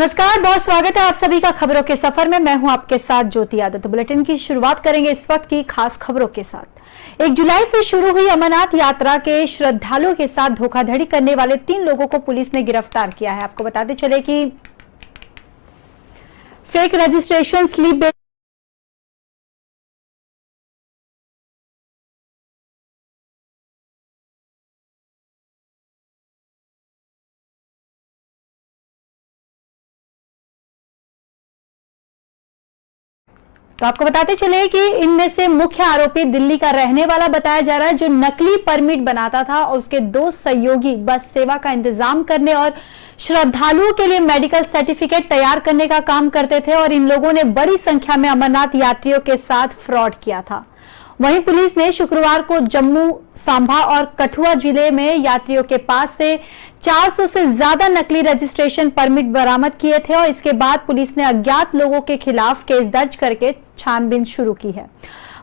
नमस्कार, बहुत स्वागत है आप सभी का खबरों के सफर में। मैं हूं आपके साथ ज्योति यादव। तो बुलेटिन की शुरुआत करेंगे इस वक्त की खास खबरों के साथ। 1 जुलाई से शुरू हुई अमरनाथ यात्रा के श्रद्धालुओं के साथ धोखाधड़ी करने वाले 3 लोगों को पुलिस ने गिरफ्तार किया है। आपको बताते चले कि फेक रजिस्ट्रेशन स्लिप तो आपको बताते चले कि इनमें से मुख्य आरोपी दिल्ली का रहने वाला बताया जा रहा है, जो नकली परमिट बनाता था और उसके 2 सहयोगी बस सेवा का इंतजाम करने और श्रद्धालुओं के लिए मेडिकल सर्टिफिकेट तैयार करने का काम करते थे और इन लोगों ने बड़ी संख्या में अमरनाथ यात्रियों के साथ फ्रॉड किया था। वहीं पुलिस ने शुक्रवार को जम्मू, सांबा और कठुआ जिले में यात्रियों के पास से 400 से ज्यादा नकली रजिस्ट्रेशन परमिट बरामद किए थे और इसके बाद पुलिस ने अज्ञात लोगों के खिलाफ केस दर्ज करके छानबीन शुरू की है।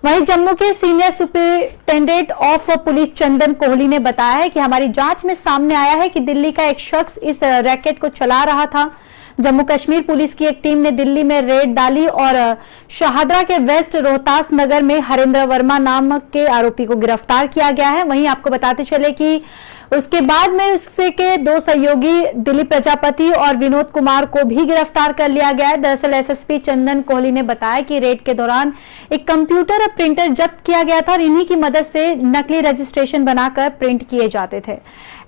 वहीं जम्मू के सीनियर सुपरिटेंडेंट ऑफ पुलिस चंदन कोहली ने बताया है कि हमारी जांच में सामने आया है कि दिल्ली का एक शख्स इस रैकेट को चला रहा था। जम्मू कश्मीर पुलिस की एक टीम ने दिल्ली में रेड डाली और शाहदरा के वेस्ट रोहतास नगर में हरेंद्र वर्मा नाम के आरोपी को गिरफ्तार किया गया है। वहीं आपको बताते चले कि उसके बाद में उसके के 2 सहयोगी दिलीप प्रजापति और विनोद कुमार को भी गिरफ्तार कर लिया गया है। दरअसल एसएसपी चंदन कोहली ने बताया कि रेड के दौरान एक कंप्यूटर और प्रिंटर जब्त किया गया था और इन्हीं की मदद से नकली रजिस्ट्रेशन बनाकर प्रिंट किए जाते थे।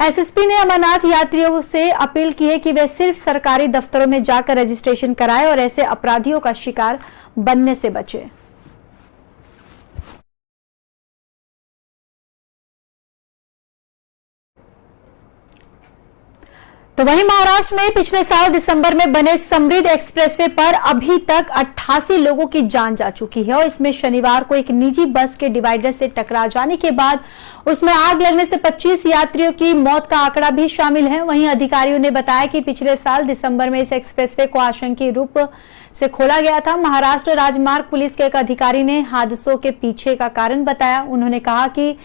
एसएसपी ने अमरनाथ यात्रियों से अपील की है कि वे सिर्फ सरकारी दफ्तरों में जाकर रजिस्ट्रेशन कराएं और ऐसे अपराधियों का शिकार बनने से बचे। तो वहीं महाराष्ट्र में पिछले साल दिसंबर में बने समृद्ध एक्सप्रेसवे पर अभी तक 88 लोगों की जान जा चुकी है और इसमें शनिवार को एक निजी बस के डिवाइडर से टकरा जाने के बाद उसमें आग लगने से 25 यात्रियों की मौत का आंकड़ा भी शामिल है। वहीं अधिकारियों ने बताया कि पिछले साल दिसंबर में इस एक्सप्रेसवे को आशंकीय रूप से खोला गया था। महाराष्ट्र राजमार्ग पुलिस के एक अधिकारी ने हादसों के पीछे का कारण बताया। उन्होंने कहा कि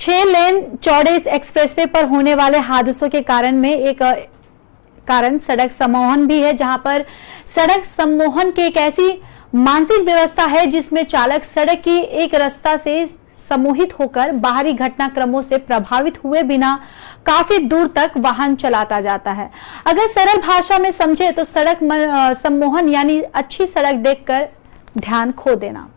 6 लेन चौड़े इस एक्सप्रेसवे पर होने वाले हादसों के कारण सड़क सम्मोहन भी है, जहां पर सड़क सम्मोहन की एक ऐसी मानसिक व्यवस्था है जिसमें चालक सड़क की एक रास्ता से समूहित होकर बाहरी घटनाक्रमों से प्रभावित हुए बिना काफी दूर तक वाहन चलाता जाता है। अगर सरल भाषा में समझे तो सड़क सम्मोहन यानी अच्छी सड़क देखकर ध्यान खो देना।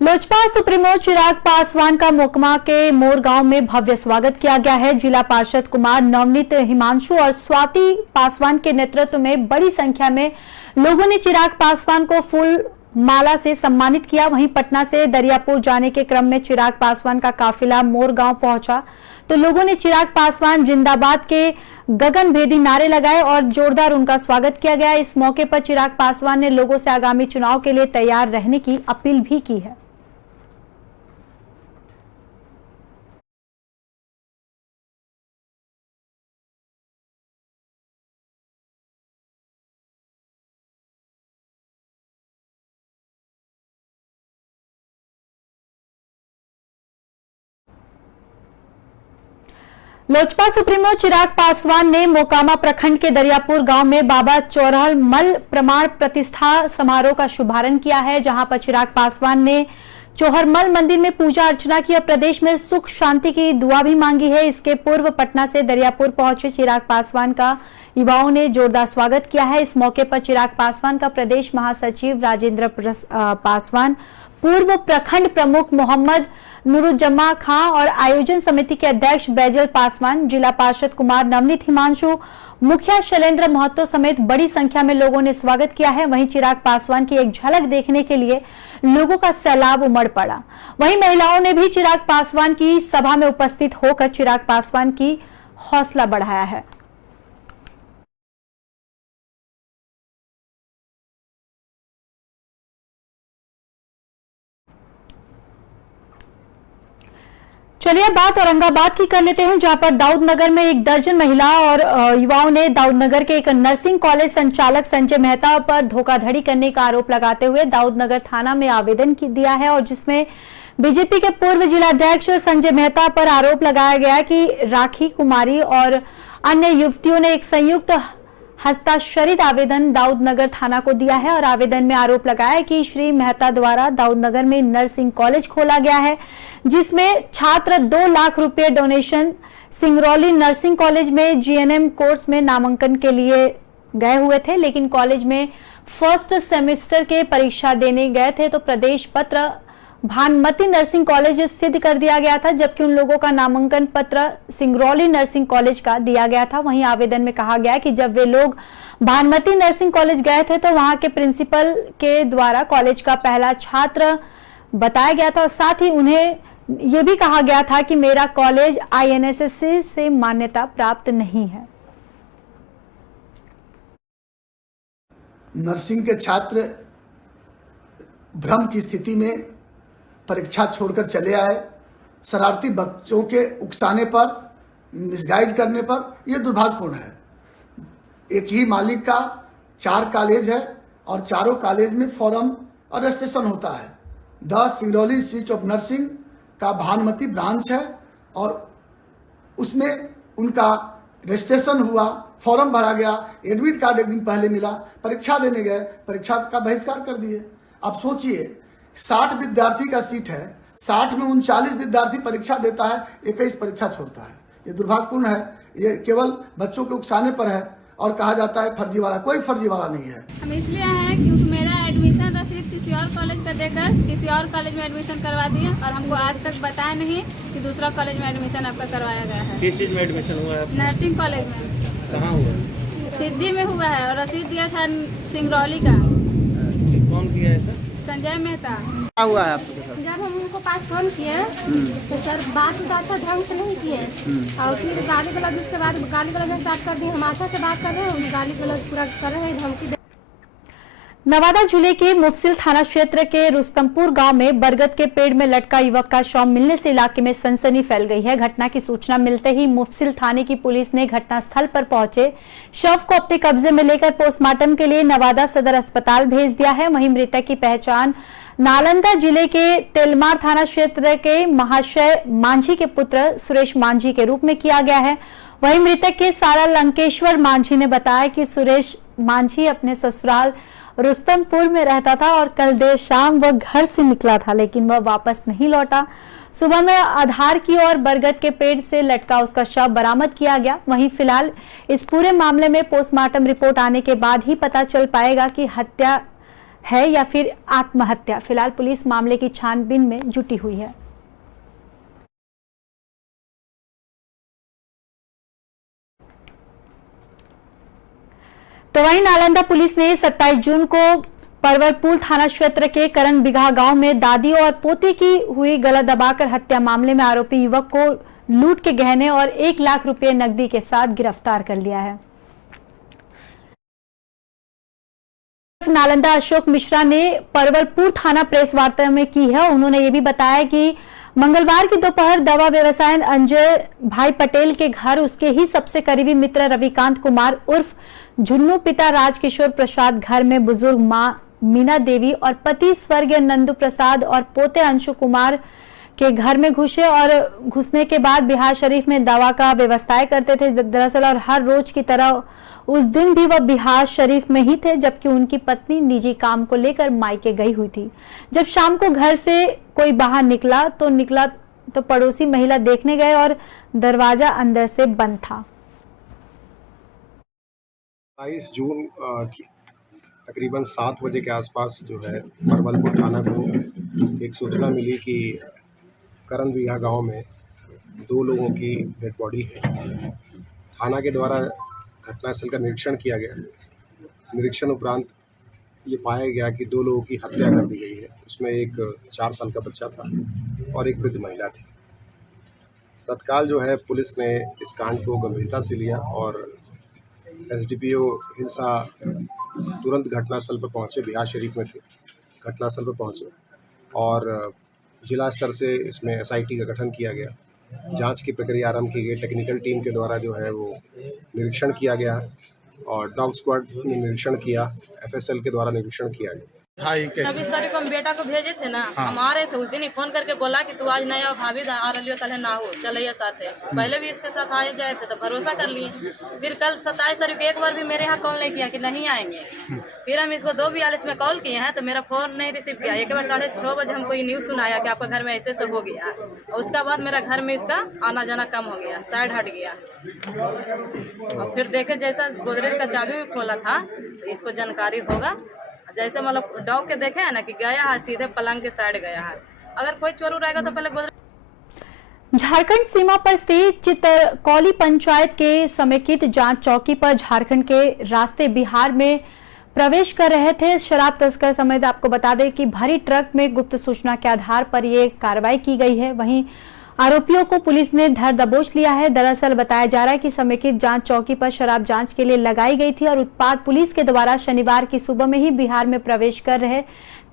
लोजपा सुप्रीमो चिराग पासवान का मोकमा के मोर गांव में भव्य स्वागत किया गया है। जिला पार्षद कुमार नवनीत हिमांशु और स्वाति पासवान के नेतृत्व में बड़ी संख्या में लोगों ने चिराग पासवान को फूल माला से सम्मानित किया। वहीं पटना से दरियापुर जाने के क्रम में चिराग पासवान का काफिला मोर गांव पहुंचा तो लोगों ने चिराग पासवान जिंदाबाद के गगनभेदी नारे लगाए और जोरदार उनका स्वागत किया गया। इस मौके पर चिराग पासवान ने लोगों से आगामी चुनाव के लिए तैयार रहने की अपील भी की है। लोजपा सुप्रीमो चिराग पासवान ने मोकामा प्रखंड के दरियापुर गांव में बाबा चौरहमल प्रमाण प्रतिष्ठा समारोह का शुभारंभ किया है, जहां पर चिराग पासवान ने चौहरमल मंदिर में पूजा अर्चना की और प्रदेश में सुख शांति की दुआ भी मांगी है। इसके पूर्व पटना से दरियापुर पहुंचे चिराग पासवान का युवाओं ने जोरदार स्वागत किया है। इस मौके पर चिराग पासवान का प्रदेश महासचिव राजेंद्र पासवान, पूर्व प्रखंड प्रमुख मोहम्मद नूरुज्जमा खां और आयोजन समिति के अध्यक्ष बैजल पासवान, जिला पार्षद कुमार नवनीत हिमांशु, मुखिया शैलेंद्र महतो समेत बड़ी संख्या में लोगों ने स्वागत किया है। वहीं चिराग पासवान की एक झलक देखने के लिए लोगों का सैलाब उमड़ पड़ा। वहीं महिलाओं ने भी चिराग पासवान की सभा में उपस्थित होकर चिराग पासवान की हौसला बढ़ाया है। चलिए बात औरंगाबाद की कर लेते हैं, जहां पर दाऊदनगर में 1 दर्जन महिला और युवाओं ने दाऊदनगर के एक नर्सिंग कॉलेज संचालक संजय मेहता पर धोखाधड़ी करने का आरोप लगाते हुए दाऊदनगर थाना में आवेदन दिया है और जिसमें बीजेपी के पूर्व जिलाध्यक्ष संजय मेहता पर आरोप लगाया गया कि राखी कुमारी और अन्य युवतियों ने एक संयुक्त हस्ताक्षरित आवेदन दाऊदनगर थाना को दिया है और आवेदन में आरोप लगाया है कि श्री मेहता द्वारा दाऊदनगर में नर्सिंग कॉलेज खोला गया है, जिसमें छात्र 2 लाख रुपए डोनेशन सिंगरौली नर्सिंग कॉलेज में जीएनएम कोर्स में नामांकन के लिए गए हुए थे, लेकिन कॉलेज में फर्स्ट सेमेस्टर के परीक्षा देने गए थे तो प्रदेश पत्र भानुमति नर्सिंग कॉलेज सिद्ध कर दिया गया था, जबकि उन लोगों का नामांकन पत्र सिंगरौली नर्सिंग कॉलेज का दिया गया था। वहीं आवेदन में कहा गया कि जब वे लोग भानुमति नर्सिंग कॉलेज गए थे तो वहां के प्रिंसिपल के द्वारा कॉलेज का पहला छात्र बताया गया था और साथ ही उन्हें यह भी कहा गया था कि मेरा कॉलेज INSS से मान्यता प्राप्त नहीं है। नर्सिंग के छात्र भ्रम की स्थिति में परीक्षा छोड़कर चले आए, शरारती बच्चों के उकसाने पर, मिसगाइड करने पर, यह दुर्भाग्यपूर्ण है। एक ही मालिक का 4 कॉलेज है और चारों कॉलेज में फॉर्म और रजिस्ट्रेशन होता है। The Singrauli institute of nursing का भानुमति ब्रांच है और उसमें उनका रजिस्ट्रेशन हुआ, फॉर्म भरा गया, एडमिट कार्ड एक दिन पहले मिला, परीक्षा देने गए, परीक्षा का बहिष्कार कर दिए। अब सोचिए 60 विद्यार्थी का सीट है, 60 में 39 विद्यार्थी परीक्षा देता है, 21 परीक्षा छोड़ता है। ये दुर्भाग्यपूर्ण है। ये केवल बच्चों के उकसाने पर है और कहा जाता है फर्जीवाड़ा। कोई फर्जीवाड़ा नहीं है। हम इसलिए हैं कि मेरा एडमिशन रसीद किसी और कॉलेज का देकर किसी और कॉलेज में एडमिशन करवा दिए और हमको आज तक बताया नहीं कि दूसरा कॉलेज में एडमिशन आपका करवाया गया है। किस चीज में एडमिशन हुआ है? नर्सिंग कॉलेज में। कहाँ हुआ? सिद्धि में हुआ है और रसीद दिया था सिंगरौली का। कौन किया है सर? संजय मेहता। क्या हुआ है आपके साथ? जब हम उनको पास फोन किए तो सर बात तो अच्छा ढंग से नहीं किए और फिर गाली गलौज, उसके बाद गाली गलौज स्टार्ट कर दिए। हम अच्छा से बात कर रहे हैं, गाली गलौज पूरा कर रहे हैं, धमकी दे। नवादा जिले के मुफसिल थाना क्षेत्र के रुस्तमपुर गांव में बरगद के पेड़ में लटका युवक का शव मिलने से इलाके में सनसनी फैल गई है। घटना की सूचना मिलते ही मुफसिल थाने की पुलिस ने घटनास्थल पर पहुंचे शव को अपने कब्जे में लेकर पोस्टमार्टम के लिए नवादा सदर अस्पताल भेज दिया है। वहीं मृतक की पहचान नालंदा जिले के तेलमार थाना क्षेत्र के महाशय मांझी के पुत्र सुरेश मांझी के रूप में किया गया है। वहीं मृतक के सारा लंकेश्वर मांझी ने बताया कि सुरेश मांझी अपने ससुराल रुस्तमपुर में रहता था और कल देर शाम वह घर से निकला था, लेकिन वह वापस नहीं लौटा। सुबह में आधार की और बरगद के पेड़ से लटका उसका शव बरामद किया गया। वहीं फिलहाल इस पूरे मामले में पोस्टमार्टम रिपोर्ट आने के बाद ही पता चल पाएगा कि हत्या है या फिर आत्महत्या। फिलहाल पुलिस मामले की छानबीन में जुटी हुई है। तो वहीं नालंदा पुलिस ने 27 जून को परवरपुर थाना क्षेत्र के करण बिघा गांव में दादी और पोती की हुई गला दबाकर हत्या मामले में आरोपी युवक को लूट के गहने और 1 लाख रुपए नकदी के साथ गिरफ्तार कर लिया है। नालंदा अशोक मिश्रा ने परवरपुर थाना प्रेस वार्ता में की है। उन्होंने ये भी बताया कि मंगलवार की दोपहर दवा व्यवसायी अंजय भाई पटेल के घर उसके ही सबसे करीबी मित्र रविकांत कुमार उर्फ झुन्नू पिता राजकिशोर प्रसाद घर में बुजुर्ग मां मीना देवी और पति स्वर्गीय नंदू प्रसाद और पोते अंशु कुमार के घर में घुसे और घुसने के बाद बिहार शरीफ में दवा का व्यवसाय करते थे दरअसल, और हर रोज की तरह उस दिन भी वह बिहार शरीफ में ही थे, जबकि उनकी पत्नी निजी काम को लेकर मायके गई हुई थी। जब शाम को घर से कोई बाहर निकला तो पड़ोसी महिला देखने गए और दरवाजा अंदर से बंद था। 22 जून तकरीबन 7 बजे के आसपास जो है परवलपुर थाना को एक सूचना मिली कि करण बिघा गांव में 2 लोगों की डेड बॉडी है। थाना के द्वारा घटनास्थल का निरीक्षण किया गया। निरीक्षण उपरांत ये पाया गया कि 2 लोगों की हत्या कर दी गई है। उसमें एक 4 साल का बच्चा था और एक वृद्ध महिला थी। तत्काल जो है पुलिस ने इस कांड को गंभीरता से लिया और SDPO हिंसा तुरंत घटनास्थल पर पहुंचे। बिहार शरीफ में थे, घटनास्थल पर पहुंचे और जिला स्तर से इसमें SIT का गठन किया गया। जांच की प्रक्रिया आरंभ की गई। टेक्निकल टीम के द्वारा जो है वो निरीक्षण किया गया और डॉग स्क्वाड ने निरीक्षण किया, FSL के द्वारा निरीक्षण किया गया। भाई कैसे 26 तारीख को हम बेटा को भेजे थे ना, हम आ रहे थे उस दिन ही फोन करके बोला कि तू आज नया भाभी आ रही हो, कल ना हो चलिए साथ है। पहले भी इसके साथ आए जाए थे तो भरोसा कर लिए। फिर कल 27 तारीख को एक बार भी मेरे यहाँ कॉल नहीं किया कि नहीं आएंगे। फिर हम इसको 2:42 में कॉल किए हैं तो मेरा फोन नहीं रिसीव किया। एक बार 6:30 बजे हमको ये न्यूज़ सुनाया कि आपका घर में ऐसे सब हो गया, और उसके बाद मेरा घर में इसका आना जाना कम हो गया, साइड हट गया। और फिर देखे जैसा गोदरेज का चाबी भी खोला था तो इसको जानकारी होगा। जैसे मतलब डॉग के देखे है ना कि गया है सीधे पलंग के साइड गया है। अगर कोई चोर रहेगा तो पहले गोदरेज। झारखंड सीमा पर स्थित चितरकौली पंचायत के समेकित जांच चौकी पर झारखंड के रास्ते बिहार में प्रवेश कर रहे थे शराब तस्कर समेत आपको बता दें कि भारी ट्रक में गुप्त सूचना के आधार पर यह कार्रवाई की गई है। वहीं आरोपियों को पुलिस ने धर दबोच लिया है। दरअसल बताया जा रहा है कि समेकित जांच चौकी पर शराब जांच के लिए लगाई गई थी और उत्पाद पुलिस के द्वारा शनिवार की सुबह में ही बिहार में प्रवेश कर रहे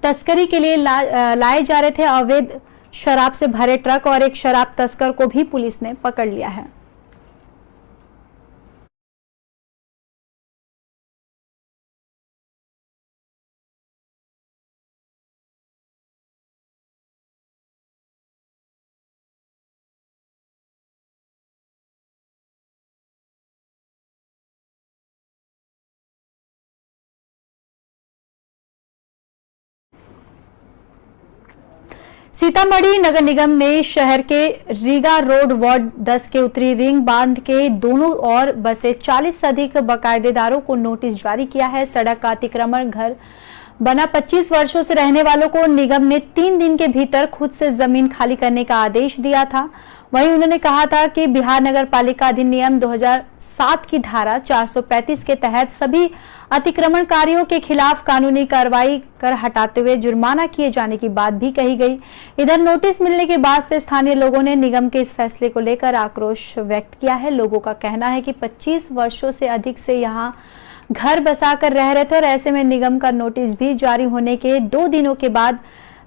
तस्करी के लिए लाए जा रहे थे अवैध शराब से भरे ट्रक और एक शराब तस्कर को भी पुलिस ने पकड़ लिया है। सीतामढ़ी नगर निगम ने शहर के रीगा रोड वार्ड 10 के उत्तरी रिंग बांध के दोनों ओर बसे 40 से अधिक बकायदेदारों को नोटिस जारी किया है। सड़क का अतिक्रमण घर बना 25 वर्षों से रहने वालों को निगम ने 3 दिन के भीतर खुद से जमीन खाली करने का आदेश दिया था। वहीं उन्होंने कहा था कि बिहार नगर पालिका अधिनियम 2007 की धारा 435 के तहत सभी अतिक्रमणकारियों के खिलाफ कानूनी कार्रवाई कर हटाते हुए जुर्माना किए जाने की बात भी कही गई। इधर नोटिस मिलने के बाद से स्थानीय लोगों ने निगम के इस फैसले को लेकर आक्रोश व्यक्त किया है। लोगों का कहना है कि 25 वर्षों से अधिक से यहाँ घर बसाकर रह रहे थे और ऐसे में निगम का नोटिस भी जारी होने के 2 दिनों के बाद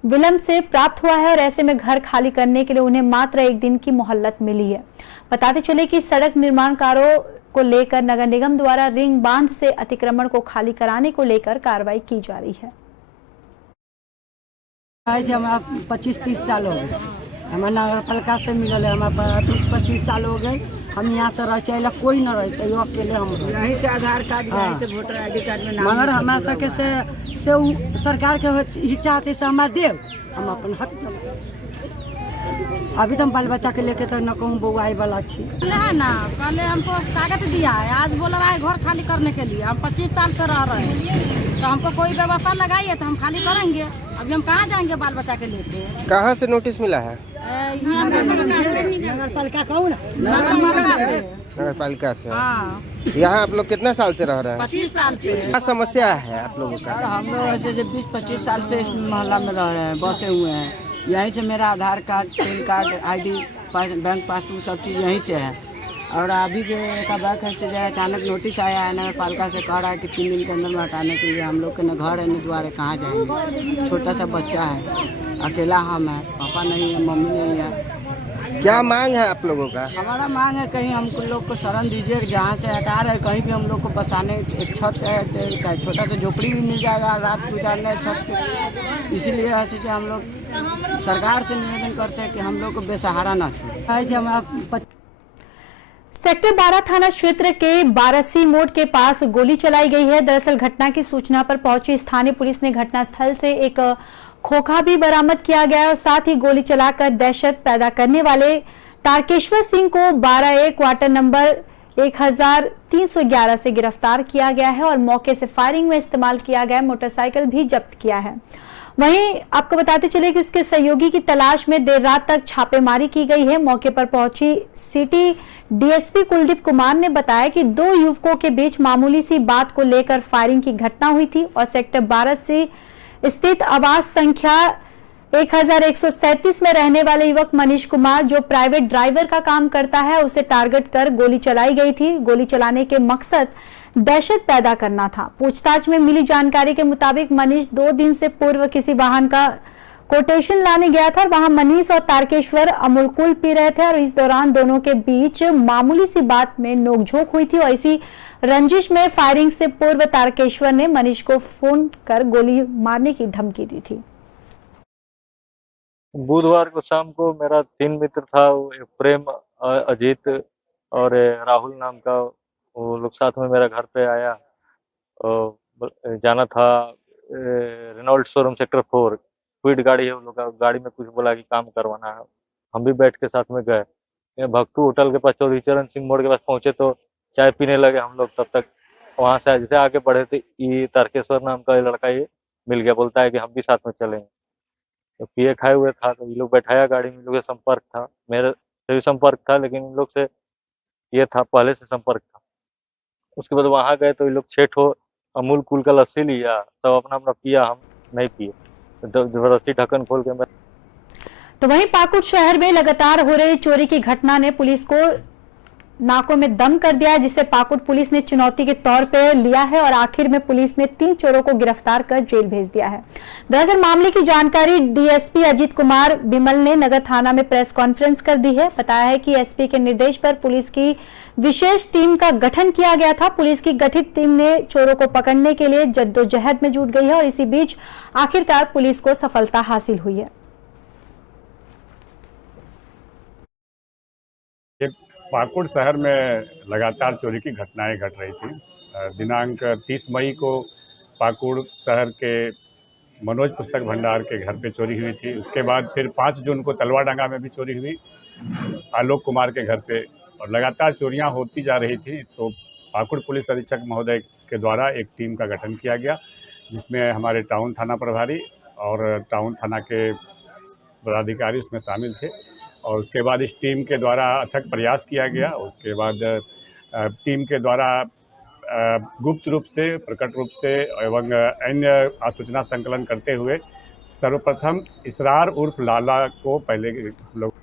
विलंब से प्राप्त हुआ है और ऐसे में घर खाली करने के लिए उन्हें मात्र 1 दिन की मोहलत मिली है। बताते चले कि सड़क निर्माण कार्यों को लेकर नगर निगम द्वारा रिंग बांध से अतिक्रमण को खाली कराने को लेकर कार्रवाई की जा रही है। हमारा 25-30 साल हो गए, हमारे नगर पालिका से मिलल है, हमारा 20-25 साल हो गए। हम यहाँ से रह चाहे कोई न रहे तो अकेले हम यहीं से आधार कार्ड यहीं से वोटर आईडी कार्ड में नाम मगर हमारा सके से सरकार के ही चाहते से हमारा देव हम अपन हट अभी तो हम बाल बच्चा के लेके तो न कहूँ बउआई वाला छी है ना। पहले हमको कागज दिया है, आज बोल रहा है घर खाली करने के लिए। हम 25 साल से रह रहे हैं तो हमको कोई व्यवस्था लगाइए तो हम खाली करेंगे। अभी हम कहाँ जाएंगे बाल बच्चा के लेके। कहाँ से नोटिस मिला है? नगर पालिका कहूँ ना, नगर पालिका से। हाँ। यहाँ आप लोग कितने साल से रह रहे हैं? 25 साल से। क्या समस्या है आप लोगों का? हम लोग ऐसे 20-25 साल से इस मोहल्ला में रह रहे हैं, बसे हुए हैं। यहीं से मेरा Aadhaar card, PAN card, ID, bank passbook सब चीज़ यहीं से है। और अभी जो एक बैक है से अचानक नोटिस आया है नगर पालिका से, कह रहा है कि 3 दिन के अंदर में हटाने के लिए। हम लोग के न घर है न द्वार है, कहाँ जाएंगे। छोटा सा बच्चा है, अकेला हम है, पापा नहीं है, मम्मी नहीं है। क्या मांग है आप लोगों का? हमारा मांग है कहीं हम लोग को शरण दीजिए, जहाँ से हटा रहे कहीं भी हम लोग को बसाने एक छत है, छोटा सा झोपड़ी भी मिल जाएगा रात गुजारने छत पे। इसीलिए ऐसे कि हम लोग सरकार से निवेदन करते हैं कि हम लोग को बेसहारा ना छोड़े। सेक्टर 12 थाना क्षेत्र के बारसी मोड़ के पास गोली चलाई गई है। दरअसल घटना की सूचना पर पहुंची स्थानीय पुलिस ने घटनास्थल से एक खोखा भी बरामद किया गया और साथ ही गोली चलाकर दहशत पैदा करने वाले तारकेश्वर सिंह को 12A क्वार्टर नंबर 1311 से गिरफ्तार किया गया है और मौके से फायरिंग में इस्तेमाल किया गया मोटरसाइकिल भी जब्त किया है। वहीं आपको बताते चले कि उसके सहयोगी की तलाश में देर रात तक छापेमारी की गई है। मौके पर पहुंची सिटी डीएसपी कुलदीप कुमार ने बताया कि 2 युवकों के बीच मामूली सी बात को लेकर फायरिंग की घटना हुई थी और सेक्टर 12 से स्थित आवास संख्या 1137 में रहने वाले युवक मनीष कुमार जो प्राइवेट ड्राइवर का काम करता है उसे टारगेट कर गोली चलाई गई थी। गोली चलाने के मकसद दहशत पैदा करना था। पूछताछ में मिली जानकारी के मुताबिक मनीष 2 दिन से पूर्व किसी वाहन का कोटेशन लाने गया था और वहां मनीष और तारकेश्वर अमूल कूल पी रहे थे और इस दौरान दोनों के बीच मामूली सी बात में नोकझोंक हुई थी और इसी रंजिश में फायरिंग से पूर्व तारकेश्वर ने मनीष को फोन कर गोली मारने की धमकी दी थी। बुधवार को शाम को मेरा 3 मित्र था, प्रेम, अजीत और राहुल नाम का, वो लोग साथ में मेरा घर पे आया और जाना था रेनॉल्ट शोरूम सेक्टर 4, क्विड गाड़ी है उन लोग का। गाड़ी में कुछ बोला कि काम करवाना है, हम भी बैठ के साथ में गए। भक्तू होटल के पास चौधरी चरण सिंह मोड़ के पास पहुंचे तो चाय पीने लगे हम लोग। तब तक वहां से जैसे आगे बढ़े थे, ये तारकेश्वर नाम का लड़का ये मिल गया, बोलता है कि हम भी साथ में चलेंगे। तो पिए खाए हुए था तो ये लोग बैठाया गाड़ी में, इन लोग से संपर्क था, मेरे से भी संपर्क था, लेकिन इन लोग से ये था पहले से संपर्क था। उसके बाद वहां गए तो ये लोग छेठ हो अमूल कूल का लस्सी लिया, सब अपना अपना पिया, हम नहीं पिए। जबरदस्ती ढक्कन खोल के तो वहीं पाकुड़ शहर में लगातार हो रही चोरी की घटना ने पुलिस को नाकों में दम कर दिया है, जिसे पाकुड़ पुलिस ने चुनौती के तौर पे लिया है और आखिर में पुलिस ने 3 चोरों को गिरफ्तार कर जेल भेज दिया है। दरअसल मामले की जानकारी डीएसपी अजीत कुमार बिमल ने नगर थाना में प्रेस कॉन्फ्रेंस कर दी है। बताया है कि एसपी के निर्देश पर पुलिस की विशेष टीम का गठन किया गया था। पुलिस की गठित टीम ने चोरों को पकड़ने के लिए जद्दोजहद में जुट गई है और इसी बीच आखिरकार पुलिस को सफलता हासिल हुई है। पाकुड़ शहर में लगातार चोरी की घटनाएं घट रही थी। दिनांक 30 मई को पाकुड़ शहर के मनोज पुस्तक भंडार के घर पे चोरी हुई थी। उसके बाद फिर 5 जून को तलवाडांगा में भी चोरी हुई आलोक कुमार के घर पे, और लगातार चोरियां होती जा रही थी। तो पाकुड़ पुलिस अधीक्षक महोदय के द्वारा एक टीम का गठन किया गया, जिसमें हमारे टाउन थाना प्रभारी और टाउन थाना के पदाधिकारी उसमें शामिल थे। और उसके बाद इस टीम के द्वारा अथक प्रयास किया गया। उसके बाद टीम के द्वारा गुप्त रूप से, प्रकट रूप से एवं अन्य आसूचना संकलन करते हुए सर्वप्रथम इसरार उर्फ लाला को पहले लोग।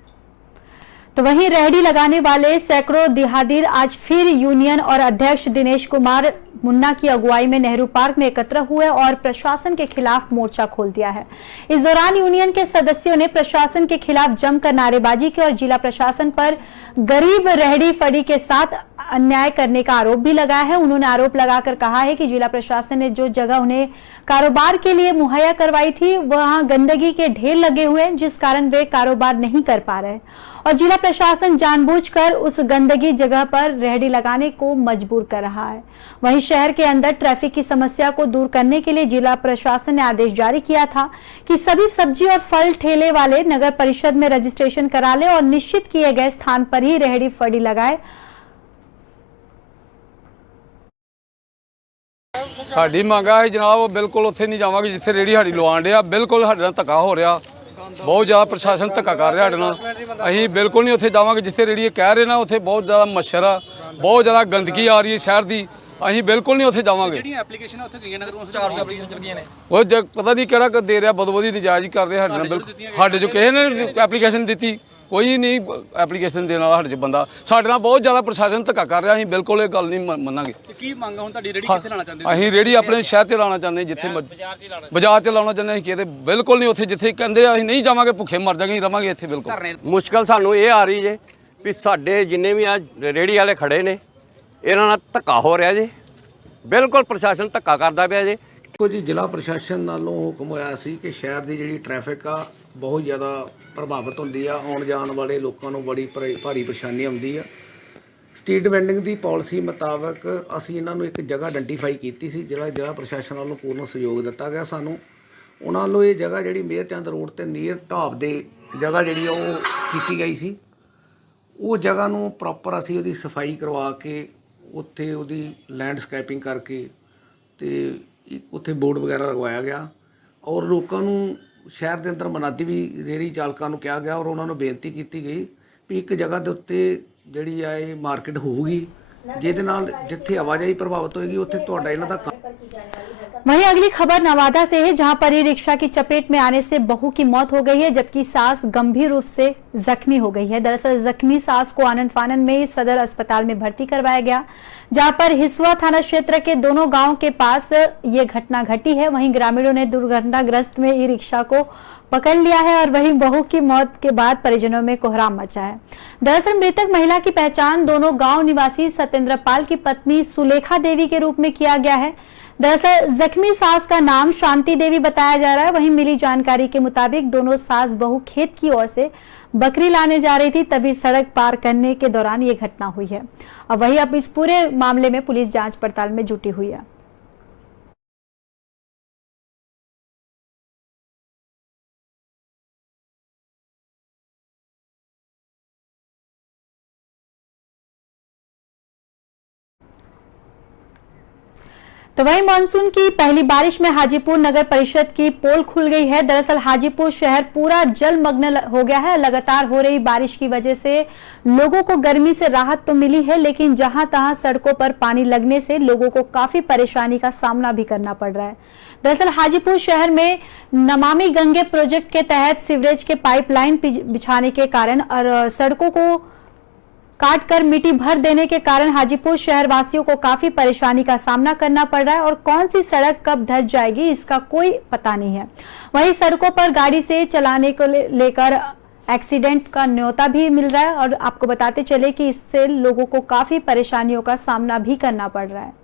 तो वहीं रेहड़ी लगाने वाले सैकड़ों दिहादीर आज फिर यूनियन और अध्यक्ष दिनेश कुमार मुन्ना की अगुवाई में नेहरू पार्क में एकत्र हुए और प्रशासन के खिलाफ मोर्चा खोल दिया है। इस दौरान यूनियन के सदस्यों ने प्रशासन के खिलाफ जमकर नारेबाजी की और जिला प्रशासन पर गरीब रेहड़ी फड़ी के साथ अन्याय करने का आरोप भी लगाया है। उन्होंने आरोप लगाकर कहा है कि जिला प्रशासन ने जो जगह उन्हें कारोबार के लिए मुहैया करवाई थी वहां गंदगी के ढेर लगे हुए हैं, जिस कारण वे कारोबार नहीं कर पा रहे और जिला प्रशासन जानबूझकर उस गंदगी जगह पर रेहड़ी लगाने को मजबूर कर रहा है। वहीं शहर के अंदर ट्रैफिक की समस्या को दूर करने के लिए जिला प्रशासन ने आदेश जारी किया था कि सभी सब्जी और फल ठेले वाले नगर परिषद में रजिस्ट्रेशन करा ले और निश्चित किए गए स्थान पर ही रेहड़ी फड़ी लगाए। ਸਾਡੀ ਮੰਗ ਹੈ ਜਨਾਬ, ਬਿਲਕੁਲ ਉੱਥੇ ਨਹੀਂ ਜਾਵਾਂਗੇ ਜਿੱਥੇ ਰੇੜੀ ਸਾਡੀ ਲਵਾਉਣ ਡਿਆ। ਬਿਲਕੁਲ ਸਾਡੇ ਨਾਲ ਧੱਕਾ ਹੋ ਰਿਹਾ, ਬਹੁਤ ਜ਼ਿਆਦਾ ਪ੍ਰਸ਼ਾਸਨ ਧੱਕਾ ਕਰ ਰਿਹਾ ਸਾਡੇ ਨਾਲ। ਅਸੀਂ ਬਿਲਕੁਲ ਨਹੀਂ ਉੱਥੇ ਜਾਵਾਂਗੇ ਜਿੱਥੇ ਰੇੜੀ ਕਹਿ ਰਹੇ ਨਾ, ਉੱਥੇ ਬਹੁਤ ਜ਼ਿਆਦਾ ਮੱਛਰ ਆ, ਬਹੁਤ ਜ਼ਿਆਦਾ ਗੰਦਗੀ ਆ ਰਹੀ ਹੈ ਸ਼ਹਿਰ ਦੀ। ਅਸੀਂ ਬਿਲਕੁਲ ਨਹੀਂ ਉੱਥੇ ਜਾਵਾਂਗੇ। ਜਿਹੜੀਆਂ ਐਪਲੀਕੇਸ਼ਨਾਂ ਉੱਥੇ ਗਈਆਂ ਨਗਰ ਕੌਂਸਲ 400 ਐਪਲੀਕੇਸ਼ਨ ਚੱਲ ਗਈਆਂ ਨੇ, ਉਹ ਪਤਾ ਨਹੀਂ ਕਿਹੜਾ ਦੇ ਰਿਹਾ, ਬਦਬੋਦੀ ਨਜਾਇਜ਼ ਕਰ ਰਿਹਾ ਸਾਡੇ ਨਾਲ। ਬਿਲਕੁਲ ਸਾਡੇ ਜੋ ਕਿਸੇ ਨੇ ਐਪਲੀਕੇਸ਼ਨ ਦਿੱਤੀ, ਕੋਈ ਨਹੀਂ ਐਪਲੀਕੇਸ਼ਨ ਦੇਣ ਵਾਲਾ ਸਾਡੇ ਚ ਬੰਦਾ। ਸਾਡੇ ਨਾਲ ਬਹੁਤ ਜ਼ਿਆਦਾ ਪ੍ਰਸ਼ਾਸਨ ਧੱਕਾ ਕਰ ਰਿਹਾ, ਅਸੀਂ ਬਿਲਕੁਲ ਇਹ ਗੱਲ ਨਹੀਂ ਮੰਨਾਂਗੇ। ਕੀ ਮੰਗ ਹੁਣ ਤੁਹਾਡੀ, ਰੇੜੀ ਕਿੱਥੇ ਲਾਣਾ ਚਾਹੁੰਦੇ? ਅਸੀਂ ਰੇੜੀ ਆਪਣੇ ਸ਼ਹਿਰ 'ਚ ਲਾਉਣਾ ਚਾਹੁੰਦੇ, ਜਿੱਥੇ ਬਾਜ਼ਾਰ 'ਚ ਲਾਉਣਾ ਚਾਹੁੰਦੇ। ਅਸੀਂ ਕਿਤੇ ਬਿਲਕੁਲ ਨਹੀਂ ਉੱਥੇ ਜਿੱਥੇ ਕਹਿੰਦੇ ਅਸੀਂ ਨਹੀਂ ਜਾਵਾਂਗੇ, ਭੁੱਖੇ ਮਰ ਜਾਵਾਂਗੇ, ਰਵਾਂਗੇ ਇੱਥੇ। ਬਿਲਕੁਲ ਮੁਸ਼ਕਲ ਸਾਨੂੰ ਇਹ ਆ ਰਹੀ ਜੇ ਵੀ ਸਾਡੇ ਜਿੰਨੇ ਵੀ ਆ ਰੇੜੀ ਵਾਲੇ ਖੜੇ ਨੇ, ਇਹਨਾਂ ਨਾਲ ਧੱਕਾ ਹੋ ਰਿਹਾ ਜੇ। ਬਿਲਕੁਲ ਪ੍ਰਸ਼ਾਸਨ ਧੱਕਾ ਕਰਦਾ ਪਿਆ ਜੇ। ਦੇਖੋ ਜੀ, ਜ਼ਿਲ੍ਹਾ ਪ੍ਰਸ਼ਾਸਨ ਨਾਲੋਂ ਹੁਕਮ ਹੋਇਆ ਸੀ ਕਿ ਸ਼ਹਿਰ ਦੀ ਜਿਹੜੀ ਟ੍ਰੈਫਿਕ ਆ ਬਹੁਤ ਜ਼ਿਆਦਾ ਪ੍ਰਭਾਵਿਤ ਹੁੰਦੀ ਆ, ਆਉਣ ਜਾਣ ਵਾਲੇ ਲੋਕਾਂ ਨੂੰ ਬੜੀ ਭਾਰੀ ਪਰੇਸ਼ਾਨੀ ਆਉਂਦੀ ਆ। ਸਟਰੀਟ ਵੈਂਡਿੰਗ ਦੀ ਪਾਲਿਸੀ ਮੁਤਾਬਕ ਅਸੀਂ ਇਹਨਾਂ ਨੂੰ ਇੱਕ ਜਗ੍ਹਾ ਆਇਡੈਂਟੀਫਾਈ ਕੀਤੀ ਸੀ, ਜ਼ਿਲ੍ਹਾ ਪ੍ਰਸ਼ਾਸਨ ਵੱਲੋਂ ਪੂਰਨ ਸਹਿਯੋਗ ਦਿੱਤਾ ਗਿਆ ਸਾਨੂੰ। ਉਹਨਾਂ ਵੱਲੋਂ ਇਹ ਜਗ੍ਹਾ ਜਿਹੜੀ ਮੇਹਰ ਚੰਦ ਰੋਡ ਤੇ ਨੀਅਰ ਢਾਬ ਦੇ ਜਗ੍ਹਾ ਜਿਹੜੀ ਉਹ ਕੀਤੀ ਗਈ ਸੀ। ਉਹ ਜਗ੍ਹਾ ਨੂੰ ਪ੍ਰੋਪਰ ਅਸੀਂ ਉਹਦੀ ਸਫਾਈ ਕਰਵਾ ਕੇ ਉੱਥੇ ਉਹਦੀ ਲੈਂਡਸਕੇਪਿੰਗ ਕਰਕੇ ਤੇ ਉੱਥੇ ਬੋਰਡ ਵਗੈਰਾ ਲਗਵਾਇਆ ਗਿਆ ਔਰ ਲੋਕਾਂ ਨੂੰ ਸ਼ਹਿਰ ਦੇ ਅੰਦਰ ਮਨਾਦੀ ਵੀ ਰੇਹੜੀ ਚਾਲਕਾਂ ਨੂੰ ਕਿਹਾ ਗਿਆ ਔਰ ਉਹਨਾਂ ਨੂੰ ਬੇਨਤੀ ਕੀਤੀ ਗਈ ਵੀ ਇੱਕ ਜਗ੍ਹਾ ਦੇ ਉੱਤੇ ਜਿਹੜੀ ਆ ਇਹ ਮਾਰਕੀਟ ਹੋਊਗੀ, ਜਿਹਦੇ ਨਾਲ जिथे आवाजाही प्रभावित होगी उत्थे तुहाडा इन्हां दा। वहीं अगली खबर नवादा से है, जहां पर ई रिक्शा की चपेट में आने से बहू की मौत हो गई है, जबकि सास गंभीर रूप से जख्मी हो गई है। दरअसल जख्मी सास को आनन फानन में सदर अस्पताल में भर्ती करवाया गया, जहां पर हिसुआ थाना क्षेत्र के दोनों गांव के पास ये घटना घटी है। वहीं ग्रामीणों ने दुर्घटनाग्रस्त में ई रिक्शा को पकड़ लिया है और वहीं बहू की मौत के बाद परिजनों में कोहराम मचा है। दरअसल मृतक महिला की पहचान दोनों गांव निवासी सत्येंद्र पाल की पत्नी सुलेखा देवी के रूप में किया गया है। दरअसल जख्मी सास का नाम शांति देवी बताया जा रहा है। वहीं मिली जानकारी के मुताबिक दोनों सास बहू खेत की ओर से बकरी लाने जा रही थी, तभी सड़क पार करने के दौरान ये घटना हुई है। और वहीं अब इस पूरे मामले में पुलिस जांच पड़ताल में जुटी हुई है। तो वहीं मानसून की पहली बारिश में हाजीपुर नगर परिषद की पोल खुल गई है। दरअसल हाजीपुर शहर पूरा जलमग्न हो गया है। लगातार हो रही बारिश की वजह से लोगों को गर्मी से राहत तो मिली है, लेकिन जहां तहां सड़कों पर पानी लगने से लोगों को काफी परेशानी का सामना भी करना पड़ रहा है। दरअसल हाजीपुर शहर में नमामि गंगे प्रोजेक्ट के तहत सीवरेज के पाइपलाइन बिछाने के कारण और सड़कों को काट कर मिट्टी भर देने के कारण हाजीपुर शहर वासियों को काफी परेशानी का सामना करना पड़ रहा है और कौन सी सड़क कब धंस जाएगी इसका कोई पता नहीं है। वहीं सड़कों पर गाड़ी से चलाने को लेकर एक्सीडेंट का न्योता भी मिल रहा है और आपको बताते चले कि इससे लोगों को काफी परेशानियों का सामना भी करना पड़ रहा है।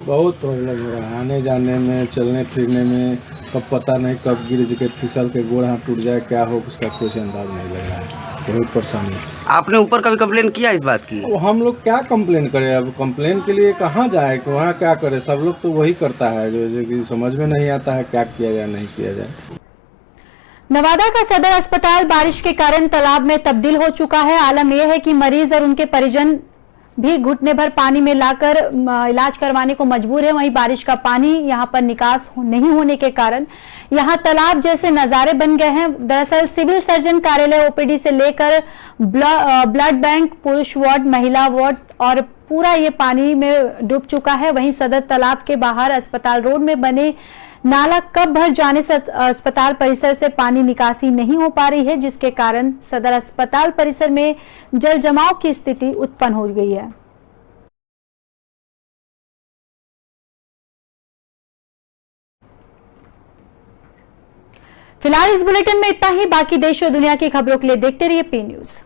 बहुत प्रॉब्लम हो रहा है आने जाने में, चलने फिरने में। कब पता नहीं कब गिर के फिसल के गोड़ हाथ टूट जाए, क्या हो उसका कोई अंदाज नहीं लग रहा है। बहुत परेशानी। आपने ऊपर कभी कंप्लेन किया इस बात की? तो हम लोग क्या कंप्लेन करें, अब कंप्लेन के लिए कहाँ जाए, वहाँ क्या करे। सब लोग तो वही करता है जो कि समझ में नहीं आता है क्या किया जाए नहीं किया जाए। नवादा का सदर अस्पताल बारिश के कारण तालाब में तब्दील हो चुका है। आलम यह है कि मरीज और उनके परिजन भी घुटने भर पानी में लाकर इलाज करवाने को मजबूर है। वहीं बारिश का पानी यहां पर निकास नहीं होने के कारण यहां तालाब जैसे नजारे बन गए हैं। दरअसल सिविल सर्जन कार्यालय ओपीडी से लेकर ब्लड बैंक, पुरुष वार्ड, महिला वार्ड और पूरा ये पानी में डूब चुका है। वहीं सदर तालाब के बाहर अस्पताल रोड में बने नाला कब भर जाने से अस्पताल परिसर से पानी निकासी नहीं हो पा रही है, जिसके कारण सदर अस्पताल परिसर में जल जमाव की स्थिति उत्पन्न हो गई है। फिलहाल इस बुलेटिन में इतना ही। बाकी देश और दुनिया की खबरों के लिए देखते रहिए पी न्यूज।